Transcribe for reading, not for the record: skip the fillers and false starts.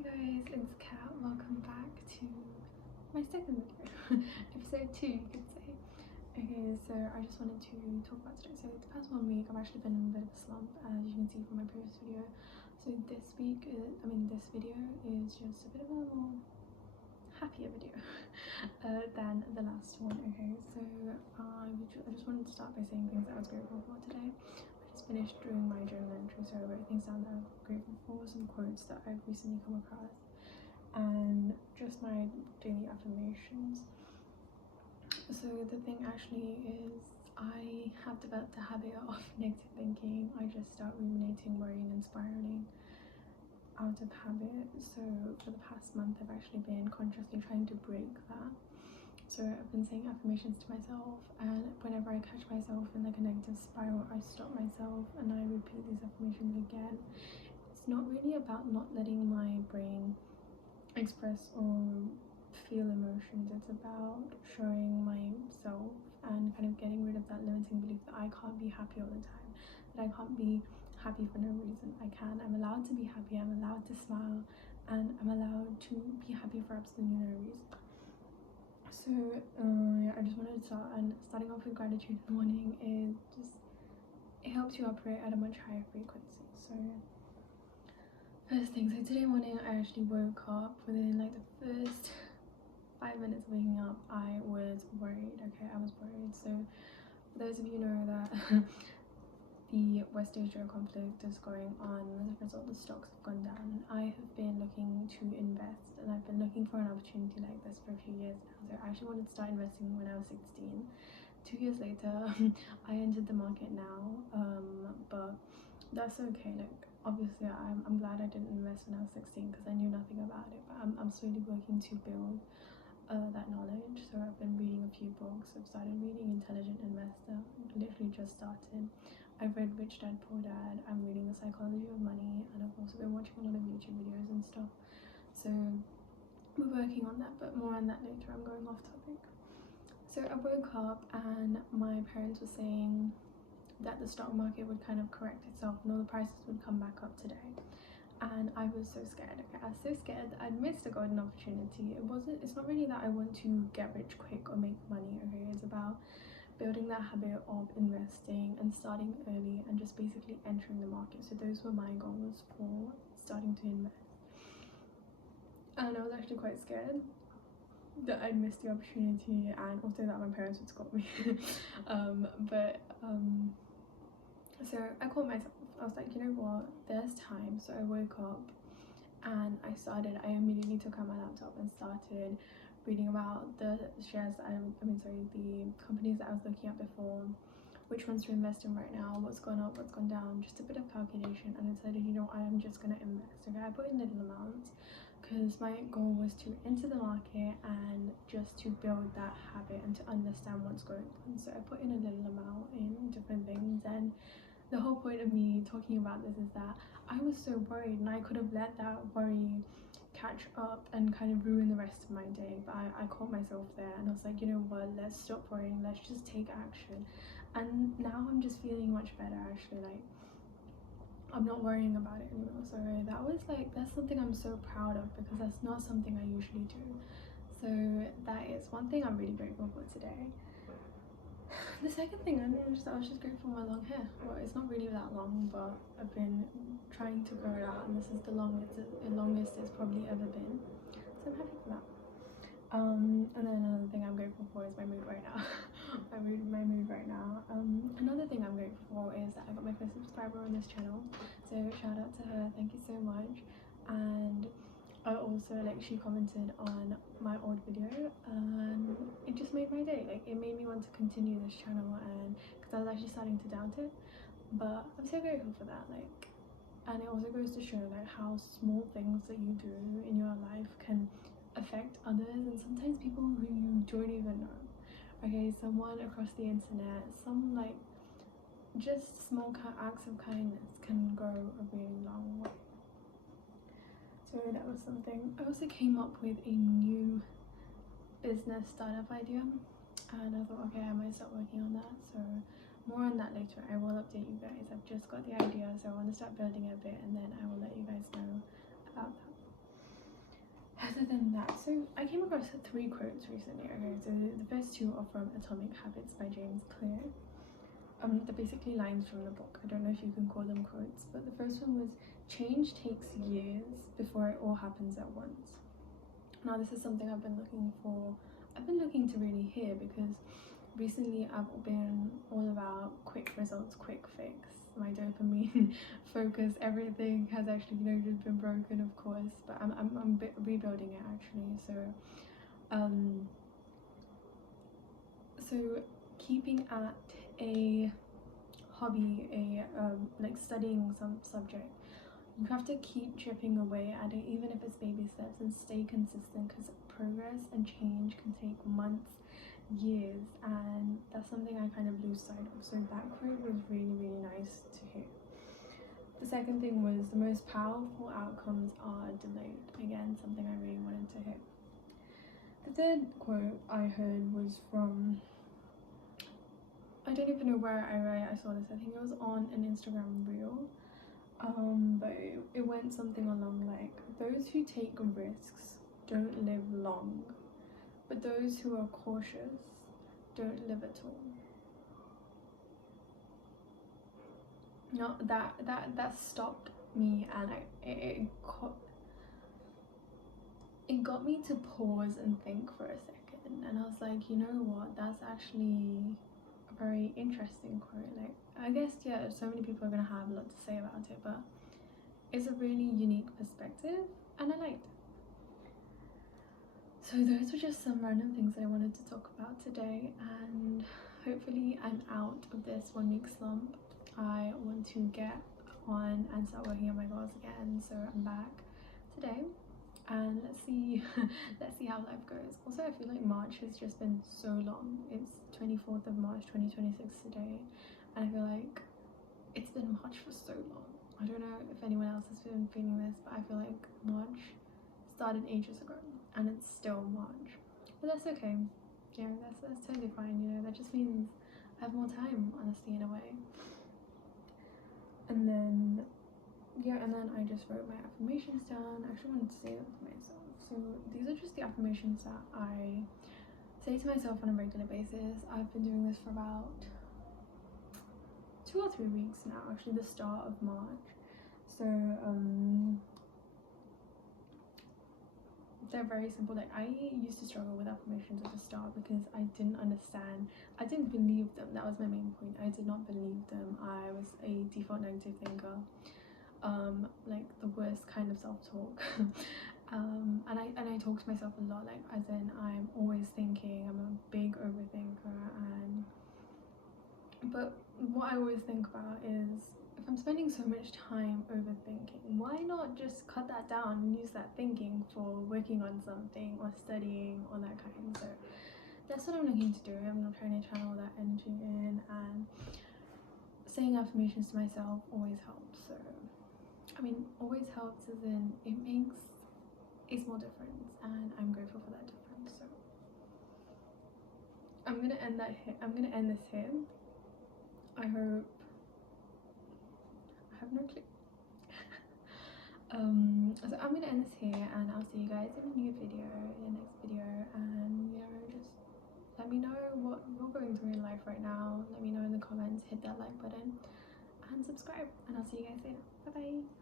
Hey guys, it's Kat. Welcome back to my second video. Episode 2 you could say. Okay, so I just wanted to talk about today. So the past 1 week I've actually been in a bit of a slump, as you can see from my previous video. So this video is just a bit of a more happier video than the last one. Okay, so I just wanted to start by saying things that I was grateful for today. I just finished doing my journal entry, so I wrote things down that I'm grateful for, some quotes that I've recently come across, and just my daily affirmations. So the thing actually is, I have developed the habit of negative thinking. I just start ruminating, worrying and spiraling out of habit. So for the past month I've actually been consciously trying to break that. So I've been saying affirmations to myself, and whenever I catch myself in like a negative spiral, I stop myself and I repeat these affirmations again. It's not really about not letting my brain express or feel emotions. It's about showing myself and kind of getting rid of that limiting belief that I can't be happy all the time, that I can't be happy for no reason. I can. I'm allowed to be happy, I'm allowed to smile, and I'm allowed to be happy for absolutely no reason. So yeah, I just wanted to start, and starting off with gratitude in the morning is just, it helps you operate at a much higher frequency. So first thing, so today morning I actually woke up. Within like the first 5 minutes of waking up I was worried. Okay, I was worried. So for those of you know that the West Asia conflict is going on, as a result the stocks have gone down. I have been looking to invest, and I've been looking for an opportunity like this for a few years now. So I actually wanted to start investing when I was 16. 2 years later I entered the market now, but that's okay. Like obviously I'm glad I didn't invest when I was 16 because I knew nothing about it, but I'm slowly working to build that knowledge. So I've been reading a few books. I've started reading Intelligent Investor, literally just started. I've read Rich Dad Poor Dad. I'm reading The Psychology of Money, and I've also been watching a lot of YouTube videos and stuff. So we're working on that, but more on that later. I'm going off topic. So I woke up and my parents were saying that the stock market would kind of correct itself and all the prices would come back up today. And I was so scared. Okay, I was so scared that I'd missed a golden opportunity. It's not really that I want to get rich quick or make money. Okay, it's about building that habit of investing and starting early and just basically entering the market. So those were my goals for starting to invest, and I was actually quite scared that I'd miss the opportunity, and also that my parents would scold me. So I caught myself. I was like, you know what, there's time. So I woke up and I immediately took out my laptop and started reading about the shares that the companies that I was looking at before, which ones to invest in right now, what's gone up, what's gone down, just a bit of calculation, and decided, you know, I am just gonna invest. Okay, I put in little amounts because my goal was to enter the market and just to build that habit and to understand what's going on. So I put in a little amount in different things, and the whole point of me talking about this is that I was so worried, and I could have let that worry catch up and kind of ruin the rest of my day, but I caught myself there, and I was like, you know what, let's stop worrying, let's just take action. And now I'm just feeling much better, actually. Like, I'm not worrying about it anymore. So that's something I'm so proud of, because that's not something I usually do. So that is one thing I'm really grateful for today. The second thing, I was just grateful for my long hair. Well, it's not really that long, but I've been trying to grow it out, and this is the longest it's probably ever been. So I'm happy for that. And then another thing I'm grateful for is my mood right now. my mood right now. Another thing I'm grateful for is that I got my first subscriber on this channel. So shout out to her, thank you so much. And I also, like, she commented on my old video, and it just made my day. Like, it made me want to continue this channel, and because I was actually starting to doubt it, but I'm so grateful for that. Like, and it also goes to show like how small things that you do in your life can affect others, and sometimes people who you don't even know. Okay, someone across the internet, some like just small acts of kindness can go a really long way. So that was something. I also came up with a new business startup idea, and I thought, okay, I might start working on that. So more on that later. I will update you guys. I've just got the idea, so I want to start building it a bit, and then I will let you guys know about that. other than that, so I came across 3 quotes recently. Okay, so the first 2 are from Atomic Habits by James Clear. They're basically lines from the book. I don't know if you can call them quotes, but the first one was, change takes years before it all happens at once. Now this is something I've been looking to really hear, because recently I've been all about quick results, quick fix. My dopamine focus, everything has actually, you know, just been broken, of course, but I'm rebuilding it actually. So keeping at a hobby, like studying some subject, you have to keep chipping away at it, even if it's baby steps, and stay consistent, because progress and change can take months, years, and that's something I kind of lose sight of. So that quote was really, really nice to hear. The second thing was, the most powerful outcomes are delayed. Again, something I really wanted to hear. The third quote I heard was from, I don't even know where I saw this. I think it was on an Instagram reel, but it went something along like, those who take risks don't live long, but those who are cautious don't live at all. No, that stopped me, and it got me to pause and think for a second, and I was like, you know what, that's actually a very interesting quote. Like, I guess, yeah, so many people are gonna have a lot to say about it, but it's a really unique perspective, and I liked it. So those were just some random things that I wanted to talk about today, and hopefully I'm out of this 1 week slump. I want to get on and start working on my goals again, so I'm back today, and let's see how life goes. Also, I feel like March has just been so long. It's 24th of March 2026 today, and I feel like it's been March for so long. I don't know if anyone else has been feeling this, but I feel like March started ages ago and it's still March, but that's okay. Yeah, that's totally fine, you know. That just means I have more time, honestly, in a way. And then I just wrote my affirmations down. I actually wanted to say them to myself. So these are just the affirmations that I say to myself on a regular basis. I've been doing this for about 2 or 3 weeks now, actually, the start of March. So they're very simple. Like, I used to struggle with affirmations at the start because I didn't understand, I didn't believe them. That was my main point. I did not believe them. I was a default negative thinker, like the worst kind of self-talk. And I talk to myself a lot, like, as in, I'm always thinking. I'm a big overthinker, but what I always think about is, if I'm spending so much time overthinking, why not just cut that down and use that thinking for working on something or studying or that kind. So that's what I'm looking to do. I'm not trying to channel that energy in, and saying affirmations to myself always helps. So I mean, always helps as in, it makes a small difference, and I'm grateful for that difference. So I'm gonna end this here. I hope, I have no clue. So I'm gonna end this here, and I'll see you guys in a new video, in the next video. And, you know, just let me know what you're going through in life right now. Let me know in the comments. Hit that like button and subscribe, and I'll see you guys later. Bye bye.